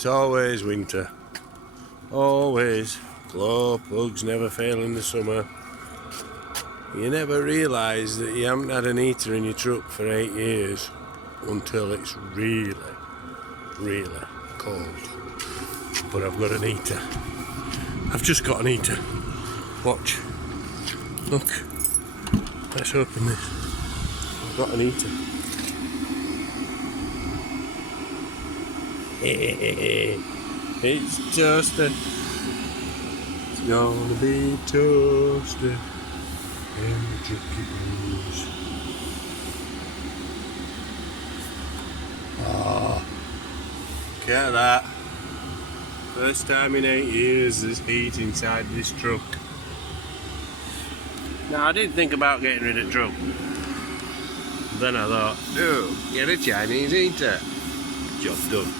It's always winter. Always. Glow plugs never fail in the summer. You never realise that you haven't had an heater in your truck for 8 years until it's really, really cold. But I've got an heater. I've just got an heater. Watch. Look. Let's open this. I've got an heater. It's toasted. It's gonna be toasted. And the chickens. Oh, look at that. First time in 8 years there's heat inside this truck. Now I did think about getting rid of the truck. Then I thought, oh, get a Chinese heater. Job done.